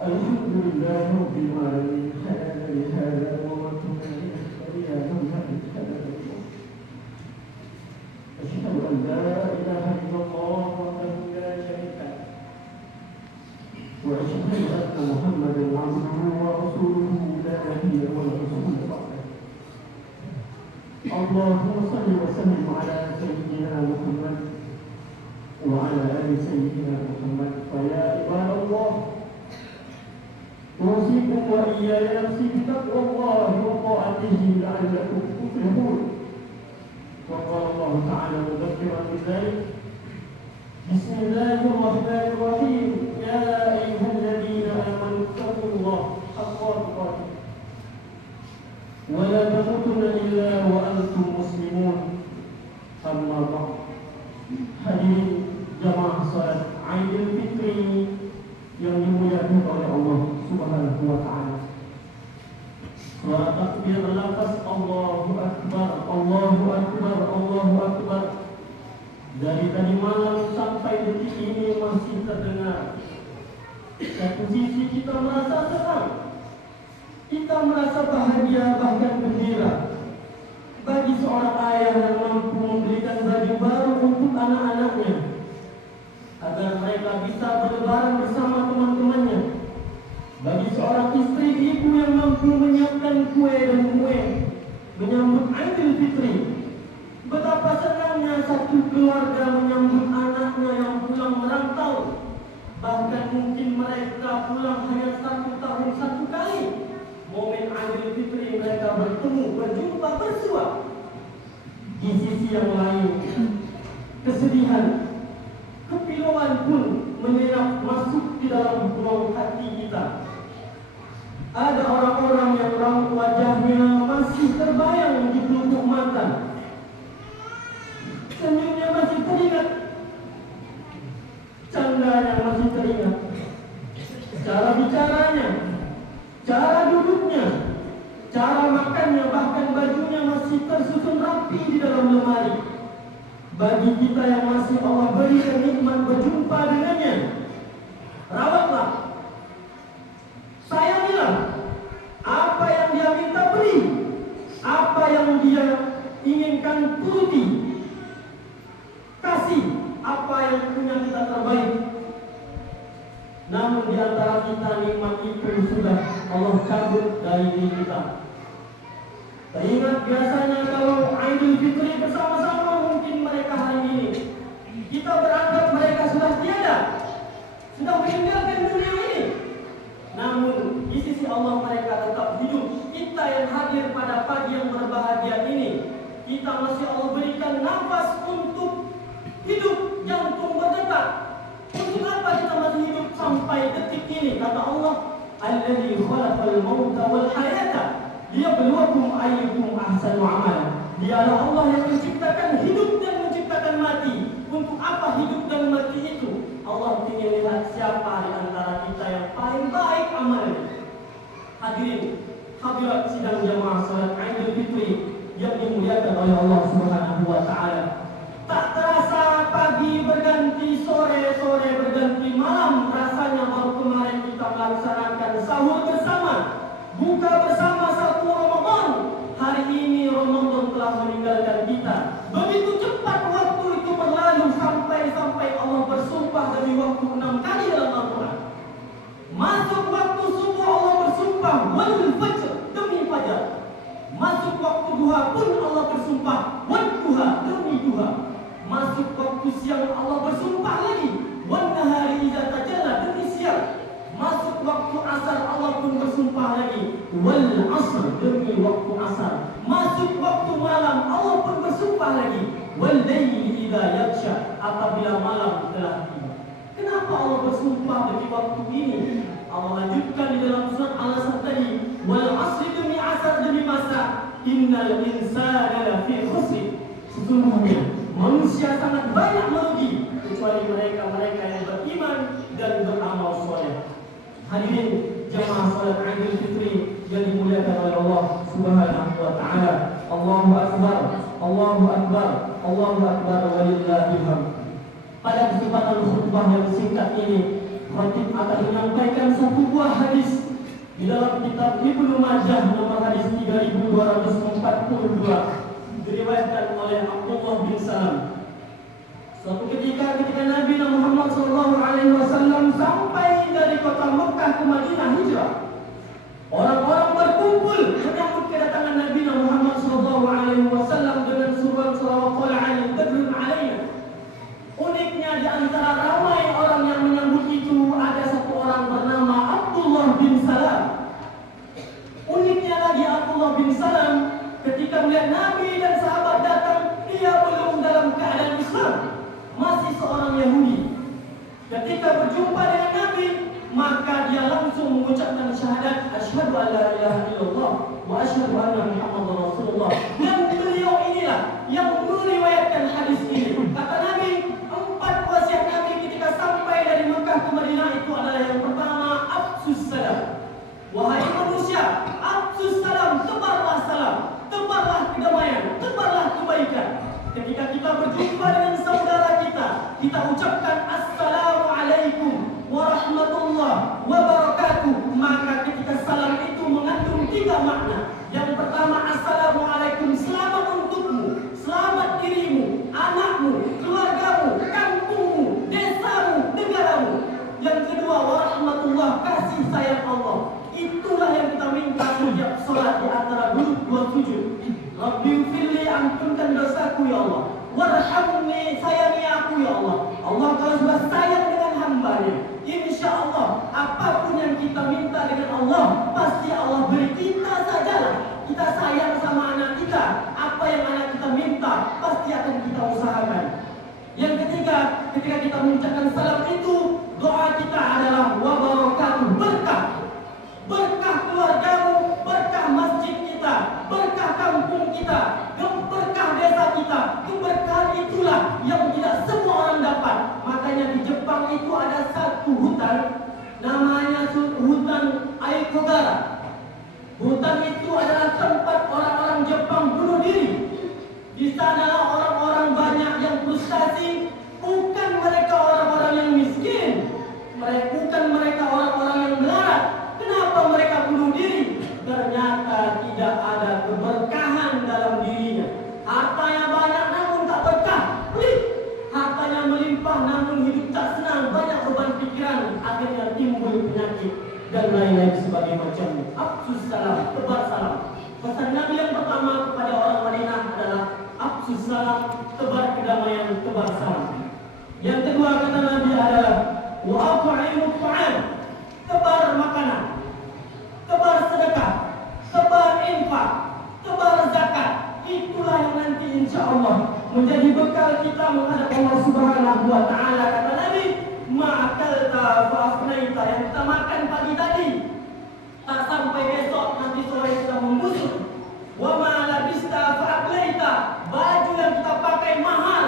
Alhamdulillah Rabbil Alamin. Hadana li hadha wa ma kunna linahtadiya lawla an hadana Allah. Asyhadu an la ilaha illallah wahdahu la syarika lah. Wa asyhadu anna Muhammadan abduhu wa rasuluhu la nabiyya wa la rasula ba'dahu. Allahumma shalli wa sallim ala sayyidina Muhammad wa ala ali sayyidina Muhammad. Fa ya ibadallah, أوصيكم وإياي نفسي بتقوى الله وطاعته لعلكم تفلحون. وقال الله تعالى مذكرا بذلك: بسم الله الرحمن الرحيم. يا أيها الذين آمنوا اتقوا الله حق تقاته ولا تموتن إلا وأنتم مسلمون. أما بعد. Hadirin jamaah salat Aidil Fitri yang dimuliakan oleh Allah Subhanahu wa ta'ala. Suara takbir lafaz Allahu Akbar, Allahu Akbar, Allahu Akbar. Dari tadi malam sampai detik ini masih terdengar. Satu sisi kita merasa senang, kita merasa bahagia, bahkan gembira. Bagi seorang ayah yang mampu memberikan baju baru untuk anak-anaknya agar mereka bisa berlebaran bersama teman-temannya. Bagi seorang istri ibu yang mampu menyiapkan kue dan kue menyambut Aidil Fitri. Betapa senangnya satu keluarga menyambut anaknya yang pulang merantau. Bahkan mungkin mereka pulang hanya 1 tahun 1 kali. Momen Aidil Fitri mereka bertemu, berjumpa, bersua. Di sisi yang lain, kesedihan, kepiluan pun menyerap masuk di dalam ruang hati kita. Ada orang-orang yang raut wajahnya masih terbayang di pelupuk mata. Senyumnya masih teringat, candanya masih teringat, cara bicaranya, cara duduknya, cara makannya, bahkan bajunya masih tersusun rapi di dalam lemari. Bagi kita yang masih Allah beri nikmat berjumpa dengannya, rawatlah, sayangilah. Apa yang dia minta beri, apa yang dia inginkan turuti, kasih apa yang punya kita terbaik. Namun di antara kita nikmat itu sudah Allah cabut dari diri kita. Teringat biasanya kalau Aidil Fitri bersama-sama, mungkin mereka hari ini kita beranggap mereka sudah tiada, sudah meninggalkan dunia ini. Namun di sisi Allah mereka tetap hidup. Kita yang hadir pada pagi yang berbahagia ini, kita masih Allah berikan nafas untuk hidup, jantung berdetak. Untuk apa kita masih hidup sampai detik ini? Kata Allah, Alladzi khalaqal mauta wal hayata liyabluwakum ayyukum ahsanu amala. Dialah Allah yang menciptakan hidup dan menciptakan mati. Untuk apa hidup dan mati itu? Allah ingin lihat siapa di antara kita yang paling baik amalnya. Hadirin, hadirat sidang jamaah salat Aidil Fitri yang dimuliakan oleh Allah Subhanahu wa ta'ala. Tak terasa pagi berganti sore, sore berganti malam. Rasanya baru kemarin kita melaksanakan sahur bersama, buka bersama satu Ramadan. Hari ini Ramadan telah meninggalkan kita. Begitu cepat waktu itu berlalu sampai Allah bersumpah demi waktu 6 kali dalam Al-Quran. Masuk waktu subuh Allah bersumpah wal fajr, demi fajar. Masuk waktu duha pun Allah bersumpah wal duha, demi duha. Masuk waktu siang Allah bersumpah lagi wan nahari idza tajalla, demi siang. Masuk waktu asar Allah pun bersumpah lagi wal asr, demi waktu asar. Masuk waktu malam Allah pun bersumpah lagi wal laili idza yaghsha, apabila malam telah tiba. Kenapa Allah bersumpah demi waktu ini? Allah lanjutkan di dalam surat Al-Asr tadi, wal asri, demi asar, demi masa. innal insana lafi khusr. Sesungguhnya manusia sangat banyak merugi kecuali mereka-mereka yang beriman dan beramal soleh. Hadirin jamaah salat Idul Fitri yang dimuliakan oleh Allah Subhanahu wa taala. Allahu akbar, Allahu akbar, Allahu akbar walillahil hamd. Pada kesempatan khutbah yang singkat ini, khatib akan menyampaikan satu buah hadis di dalam kitab Ibnu Majah nomor hadis 3242, diriwayatkan oleh Abdullah bin Salam. Suatu ketika Nabi Muhammad SAW sampai dari kota Mekah ke Madinah hijrah, orang-orang berkumpul menyambut kedatangan Nabi Muhammad SAW dengan seruan salawat alaihi badrun alaina. Uniknya di antara ramai orang yang menyambut itu ada satu orang bernama Abdullah bin Salam. Uniknya lagi Abdullah bin Salam ketika melihat Nabi dan sahabat datang, dia belum dalam keadaan Islam, masih seorang Yahudi. Ketika berjumpa dengan Nabi, maka dia langsung mengucapkan syahadat asyhadu an la ilaha illallah wa asyhadu anna Muhammadar Rasulullah. Dan beliau inilah yang meriwayatkan hadis ini. Kata Nabi, 4 wasiat Nabi ketika sampai dari Mekah ke Madinah itu adalah yang pertama, afsus salam. Wahai manusia, afsus salam, tebarlah salam, tebarlah kedamaian, tebarlah kebaikan. Ketika kita berjumpa dengan saudara kita ucapkan assalamualaikum warahmatullahi wabarakatuh. Maka ketika salam itu mengandung 3 makna. Yang pertama, assalamualaikum, selamat untukmu, selamat dirimu, anakmu, keluargamu, kampungmu, desamu, negaramu. Yang kedua, warahmatullah, kasih sayang Allah. Itulah yang kita minta setiap sholat di antara duduk 2 sujud. Rabbighfirli, ampunkan dosaku ya Allah. Warhamni, sayangi aku ya Allah. Allah kalau sudah sayang dengan hambanya, insya Allah apapun yang kita minta dengan Allah, pasti Allah beri. Kita sajalah, kita sayang sama anak kita, apa yang anak kita minta pasti akan kita usahakan. Yang ketiga, ketika kita mengucapkan salam itu, doa kita adalah wabarakatuh, berkah. Berkah keluargamu, berkah masjid kita, berkah kampung kita, berkah desa kita. Keberkahan itulah yang tidak semua orang dapat. Makanya di Jepang itu ada satu hutan, namanya hutan Aikogara. Hutan itu adalah tempat orang-orang Jepang bunuh diri. Di sana orang-orang banyak yang frustasi. Bukan mereka orang-orang yang miskin, bukan mereka orang-orang yang melarat. Kenapa mereka bunuh diri? Ternyata tidak ada keberkahan dalam dirinya. Hartanya banyak namun tak berkah. Hartanya melimpah namun hidup tak senang, banyak beban pikiran, akhirnya timbul penyakit dan lain-lain sebagai macamnya. Afsus salam, tebar salam. Pesan Nabi yang pertama kepada orang Madinah adalah afsus salam, tebar kedamaian, tebar salam. Yang kedua kata Nabi adalah wa'at'imut ta'am, tebar makanan, tebar sedekah, tebar infak, tebar zakat. Itulah yang nanti insya Allah menjadi bekal kita menghadap Allah Subhanahu wa taala. Kata Nabi, ma'akalta fa'afnaita, yang kita makan pagi tadi tak sampai besok, nanti sore sudah membusuk. Wa ma labista fa'ablaita, baju yang kita pakai mahal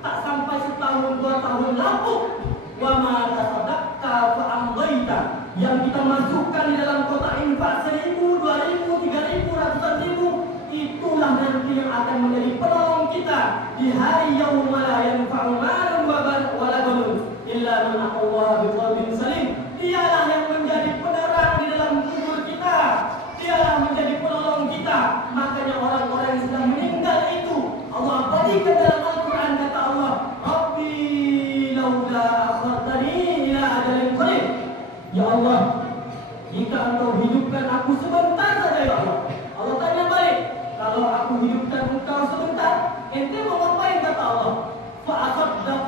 tak sampai setahun 2 tahun lapuk. Wa ma tasaddaqta fa'amdaita, yang kita masukkan di dalam kotak infak 1.000, 2.000, 3.000, ratusan ribu, itulah nanti yang akan menjadi penolong kita di hari yauma la yanfa'u malun wala banun illa man atallaha biqalbin salim. Dialah yang menjadi penerang di dalam kubur kita, dialah menjadi penolong kita. Makanya orang-orang yang sudah meninggal itu Allah abadikan dalam Al-Quran. Kata Allah, Rabbi laula akhartani ila ajalin qarib, ya Allah, jika engkau hidupkan aku sebentar saja ya Allah. Allah tanya balik, kalau aku hidupkan engkau sebentar, ente mau ngapain? Kata Allah, fa'asaddaq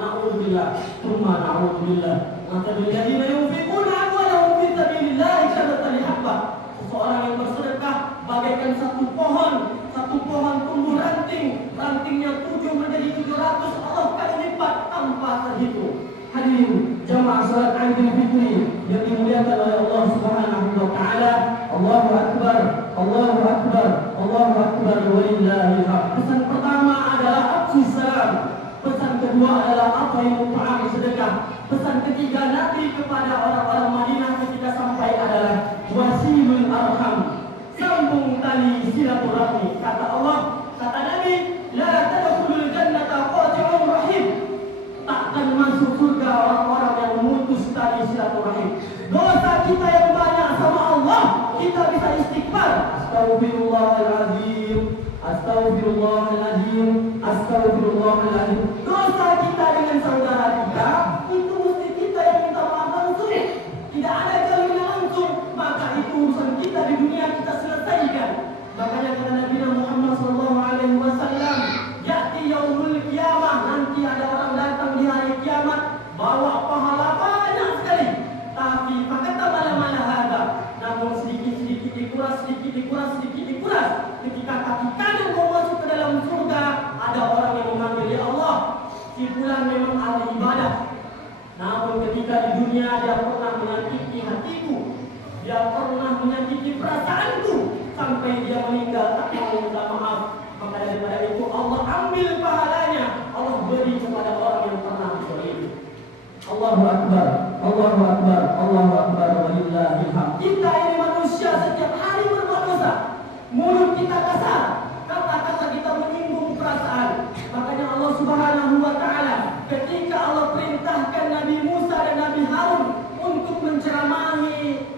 na'udzubillah, tsumma na'udzubillah. Mathalul ladzina yunfiquna amwalahum fi sabilillah kamathali habbah. Seseorang yang bersedekah bagaikan satu pohon tumbuh ranting, rantingnya 7 menjadi 700 Allah kali lipat tanpa terhitung. Hadirin jamaah salat Idul Fitri yang dimuliakan oleh Allah Subhanahu wa taala. Allahu akbar, Allahu akbar, Allahu akbar walillahil hamd. Pesan pertama adalah afsus salam. Pesan kedua adalah at'imut ta'am, sedekah. Pesan ketiga Nabi kepada orang-orang Madinah ketika sampai adalah wasilul arham, sambung tali silaturahmi. Kata Allah, kata Nabi, la tadkhulul jannata qati'ur rahim. Takkan masuk surga orang-orang yang memutus tali silaturahim. Dosa kita yang banyak sama Allah, kita bisa istighfar. Astaghfirullahaladzim, astaghfirullahaladzim, astaghfirullahaladzim. Dosa kita dengan saudara kita, itu mesti kita yang minta maaf langsung. Tidak ada jaminan langsung, maka itu urusan kita di dunia kita selesaikan. Makanya kata Nabi Muhammad SAW, ya'ti yaumul qiyamah, nanti ada orang datang di hari kiamat bawa pahala banyak sekali, tapi fakata malam-malam ada, namun sedikit-sedikit dikuras, sedikit dikuras, sedikit dikuras. Ketika kaki kanan mau masuk ke dalam surga, ada orang yang memanggil, ya Allah, si fulan memang ahli ibadah, namun ketika di dunia dia pernah menyakiti hatiku, dia pernah menyakiti perasaanku, sampai dia meninggal tak mau minta maaf. Maka daripada itu Allah ambil pahalanya, Allah beri kepada orang yang pernah dizalimi. Allahu akbar, Allahu akbar, Allahu akbar walillahil hamd. Kita ini manusia setiap hari berbuat dosa. Mulut kita kasar, kata-kata kita menyinggung perasaan. Makanya Allah Subhanahu wa taala ketika Allah perintahkan Nabi Musa dan Nabi Harun untuk menceramahi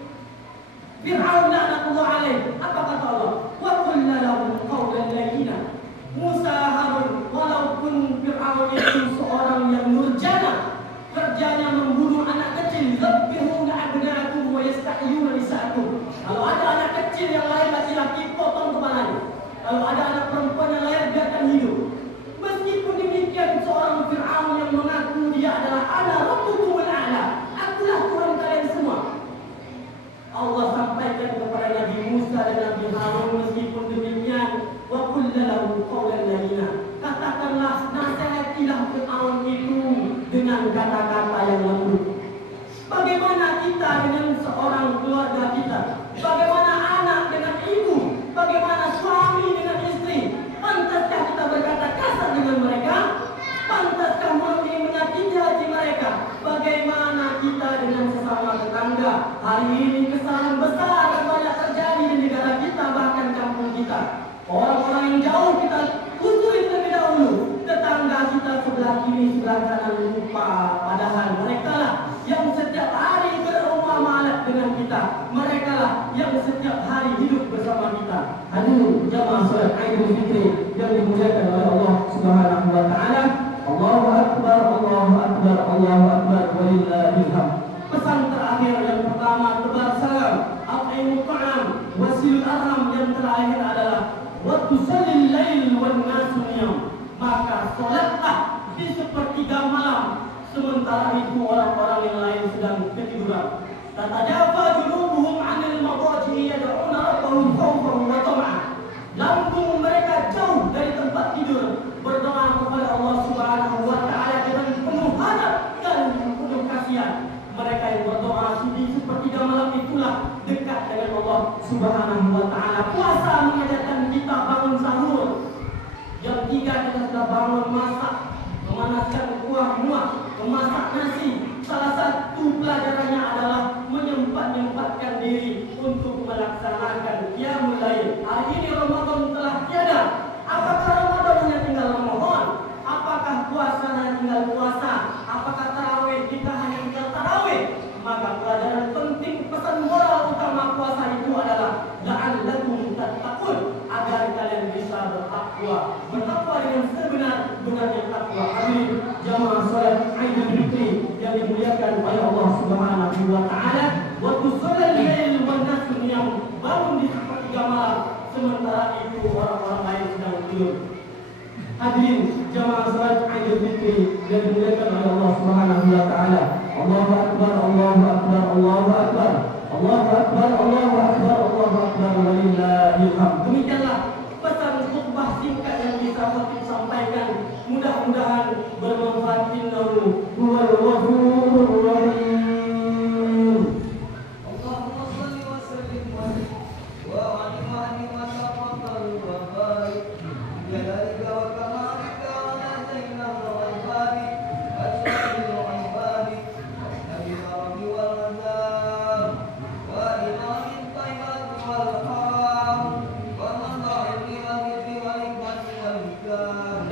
Fir'aun la'natullah alaih, apa kata Allah? Wa qulna lahum qawlan layyina. Musa, Harun, walaupun Fir'aun itu seorang yang nurjana, kerjanya membunuh anak kecil, zabbihuna abnaakum wa yastahyuna nisaakum. Kalau ada anak kecil yang lahir laki-laki, potong kepalanya. Kalau ada anak perempuan yang lahir, biarkan hidup. Meskipun demikian, seorang Fir'aun yang mengaku dia adalah ana rabbukumul a'la, akulah Tuhan kalian semua. Allah sampaikan kepada Nabi Musa dan Nabi Harun, meskipun demikian, wa qul lahu qawlan layyina. Katakanlah, nasihatilah Fir'aun itu dengan kata-kata yang lembut. Bagaimana kita dengan seorang keluarga kita? Bagaimana anak dengan ibu? Bagaimana suami dengan istri? Pantaskah kita berkata kasar dengan mereka? Pantaskah mulut ini menyakiti hati mereka? Bagaimana kita dengan sesama tetangga? Hari ini kesalahan besar yang banyak terjadi di negara kita, bahkan kampung kita. Orang-orang yang jauh kita kusuri terlebih dahulu. Tetangga kita sebelah kiri, sebelah kanan lupa. Padahal mereka lah yang setiap hari bermuamalah dengan kita. Mereka lah yang setiap hari hidup bersama kita. Hadirin jamaah salat Idul Fitri yang dimuliakan oleh Allah Subhanahu wa taala. Allahu akbar, Allahu akbar, Allahu akbar walillahil hamd. Pesan terakhir yang pertama tebar salam, at'imut ta'am, wasilul arham. Yang terakhir adalah wa tusallil lail wan nasu niyam. Maka salatlah di sepertiga malam, sementara itu orang-orang yang lain sedang ketiduran. Tatajafa junubuhum 'anil madaji'i yad'una rabbahum khawfan wa tama'an. Lambung mereka jauh dari tempat tidur, berdoa kepada Allah Subhanahu wa taala dengan penuh harap dan penuh kasihan. Mereka yang berdoa di sepertiga malam itulah dekat dengan Allah Subhanahu wa taala. Puasa mengajarkan kita bangun sahur. Jam 3 kita sudah bangun masak, memanaskan kuah muah, memasak nasi. Salah satu pelajarannya adalah menyempatkan diri untuk melaksanakan qiyamul lail. Hari ini Ramadan telah tiada. Apakah Ramadan hanya tinggal Ramadan? Apakah puasa hanya tinggal puasa? Apakah tarawih kita hanya tinggal tarawih? Maka pelajaran penting, pesan moral utama puasa itu adalah la'allakum tattaqun, agar kalian bisa bertakwa. Bertakwa dengan sebenar-benarnya takwa. Amin. Jamaah salat Idul Fitri yang dimuliakan oleh Allah Subhanahu wa taala. Waktu salat lail wan nasu niyam, bangun di sepertiga malam, sementara itu Idul Fitri yang dimuliakan oleh Allah Subhanahu wa taala. Allahu akbar, Allahu akbar, Allahu akbar. Allahu akbar, Allahu akbar, Allahu akbar, walillahil hamd. Demikianlah pesan khutbah singkat yang bisa khatib sampaikan. Mudah-mudahan bermanfaat. Innahu huwal ghafurur rahim. Allahumma shalli wa sallim wa ani wa taqabbal wa barik ya dalika wa kamalika wa nazaina wa barik asyhadu an la ilaha illa rabbi wal azam wa ilahin tayyiban wal ham wa man ta'ini wa hibbi wa ikmati wal hikam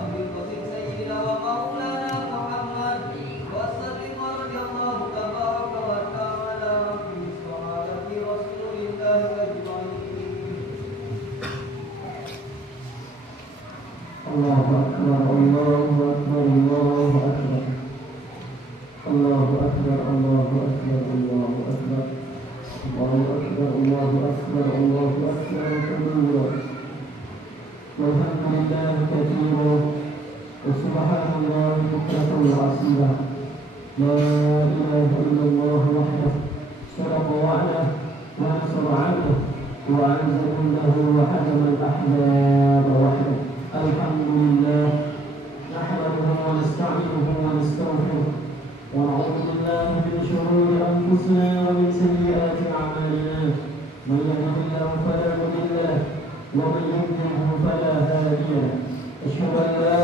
ambil qasim sayyidina wa maulana Muhammad wa sallim wa radiyallahu tabaraka wa ta'ala fi sahabati rasulillah ajma'in. Allahu akbar, Allahu akbar, Allahu akbar. Allahu akbar, Allahu akbar, Allahu akbar. Allahu akbar, Allahu akbar, Allahu akbar kabira. Walhamdulillahi katsira wa subhanallahi bukratan wa asila. La ilaha illallah wahdahu sadaqa wa'dah wa nasara 'abdahu wa 'azza lahu wa hazama al-ahzab wahdahu. Alhamdulillah nahmaduhu wa nasta'inuhu wa nastaghfiruh wa na'udzu billahi min shururi anfusina wa min sayyiati a'malina. Man yahdihillahu fala mudilla lahu wa man yudlilhu fala hadiya lahu. Asyhadu an la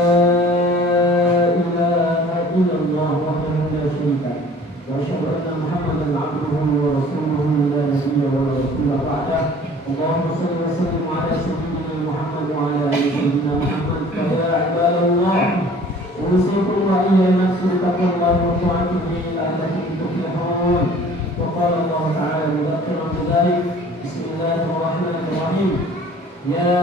ilaha illallah wahdahu la syarika lahu wa asyhadu anna Muhammadan 'abduhu wa rasuluhu la nabiyya wa la rasula ba'dahu. Allahumma shalli wa sallim 'ala sayyidina Muhammad wa 'ala ali sayyidina Muhammad. Ya ibadallah, usikum wa iyya nafsi taqwallahi wa ta'atihi la'allakum tuflihun. Wa qala Allah ta'ala mudzakiran bidzalik. Bismillahirrahmanirrahim. Ya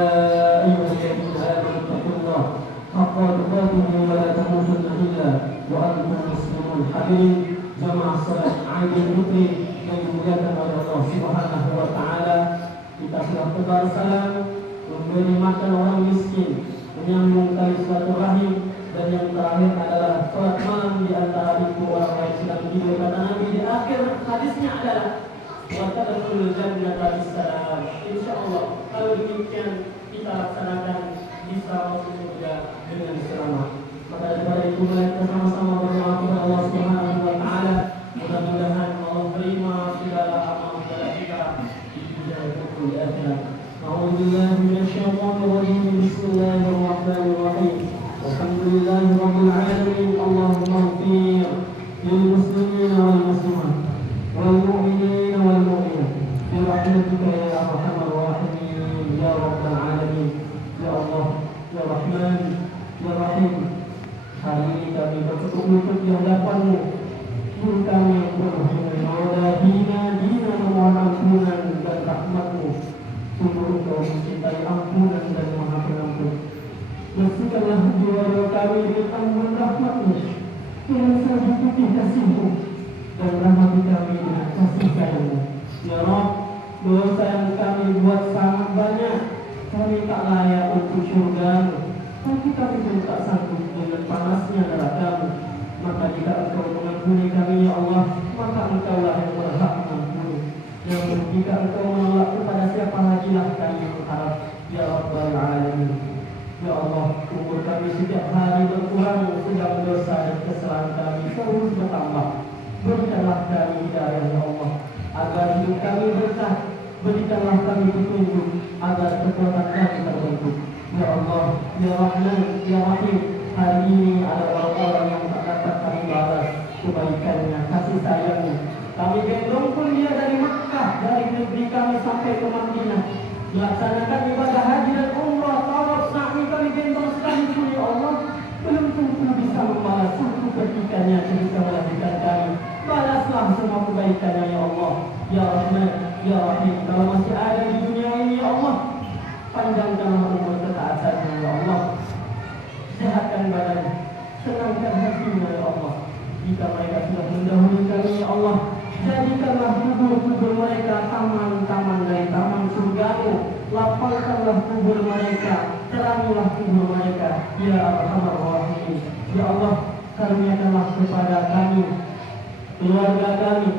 ayyuhalladzina amanu taqullaha haqqa tuqatih wa la tamutunna illa wa antum muslimun. Hadirin jamaah salat Idul Fitri yang dimuliakan oleh Allah Subhanahu wa taala, kita sudah tebar salam, memberi makan orang miskin, menyambung tali silaturahim, dan yang terakhir adalah salat malam di antara itu orang yang sedang tidur. Kata Nabi di akhir hadisnya adalah wa tadkhulul jannata bisalam. Insyaallah kalau demikian kita laksanakan bisa masuk surga dengan selamat. Maka daripada itu mari kita sama-sama berdoa kepada Allah Subhanahu wa taala. Mudah-mudahan Allah terima segala amal kita di dunia maupun di akhirat. A'udzubillahi minasyaitonir rajim. Bismillahirrahmanirrahim. Alhamdulillahi rabbil alamin. Allahumma ighfir lil muslimina wal muslimat wal mu'minina wal mu'minat bi rahmatika ya arhamar rahimin ya rabbal alamin. Ya Allah, ya Rahman, ya Rahim. Hari ini kami bertukuk lutut di hadapan-Mu. Pun kami berhina dina memohon ampunan dan rahmat-Mu. Sungguh Engkau mencintai ampunan dan maha pengampun. Bersihkanlah jiwa kami dengan anugerah rahmat-Mu, dengan salju putih kasih-Mu, dan rahmati kami dengan kasih sayang-Mu. Ya Rabb, dosa yang kami buat sangat banyak. Kami tak layak untuk syurga-Mu, tapi kami pun tak sanggup dengan panasnya neraka-Mu. Maka jika Engkau mengampuni kami, ya Allah, maka Engkaulah yang berhak mengampuni. Namun jika Engkau menolak, kepada siapa lagilah kami berharap, ya Rabbal Alamin. Ya Allah, umur kami setiap hari berkurang, sedang dosa dan kesalahan kami terus bertambah. Berikanlah kami hidayah, ya Allah, agar hidup kami berkah. Berikanlah kami petunjuk agar kekuatan kami terbentuk. Ya Allah, ya Rahman, ya Rahim. Hari ini ada orang-orang yang tak dapat kami balas kebaikannya, kasih sayangnya. Kami gendong pun dia dari Makkah, dari negeri kami sampai ke Madinah, melaksanakan ibadah haji dan umrah, tawaf, sa'i. Kami gendong sekalipun, ya Allah, belum tentu bisa membalas satu kebaikannya ketika melahirkan kami. Balaslah semua kebaikannya, ya Allah, ya Rahman, ya Rahim. Kalau masih ada di dunia ini, ya Allah, panjangkanlah umur ketaatannya, ya Allah. Sehatkan badannya, senangkan hatinya, ya Allah. Jika mereka sudah mendahului kami, ya Allah, jadikanlah kubur-kubur mereka taman-taman dari taman surga-Mu. Lapangkanlah kubur mereka, terangilah kubur mereka, ya Arhamar Rahimin. Ya Allah, karuniakanlah kepada kami, keluarga kami,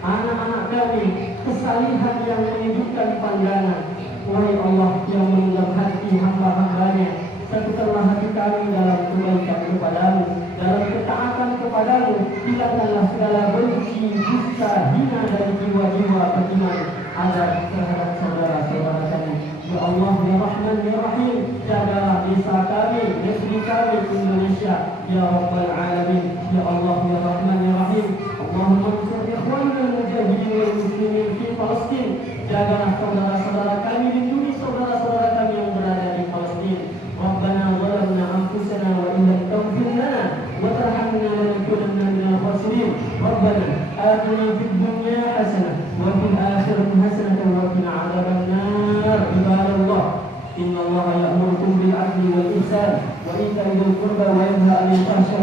anak-anak kami, kesalihan yang menyejukkan pandangan. Wahai Allah yang menggenggam hati hamba-hambanya, satukanlah hati kami dalam kebaikan kepadamu, dalam ketaatan kepadamu. Hilangkanlah segala benci, dusta, hina dari jiwa-jiwa beriman ada terhadap saudara-saudara kami. Ya Allah, ya Rahman, ya Rahim, jagalah desa kami, negeri kami Indonesia, ya Rabbal Alamin. Ya Allah, ya Rahman, ya Rahim, Allahumma ansur ikhwanana al-mujahidin wal muslimin fi Palestin. Jagalah saudara-saudara kami, lindungi saudara-saudara kami yang berada di Palestin. Rabbana zalamna anfusana wa in lam taghfir lana wa tarhamna lanakunanna minal khasirin. Rabbana atina fid dunya hasanah wa fil akhirati hasanah wa qina adzaban nar. Ibadallah, innallaha ya'murukum bil 'adli wal ihsan wa ita'i dzil qurba wa yanha 'anil fahsya'i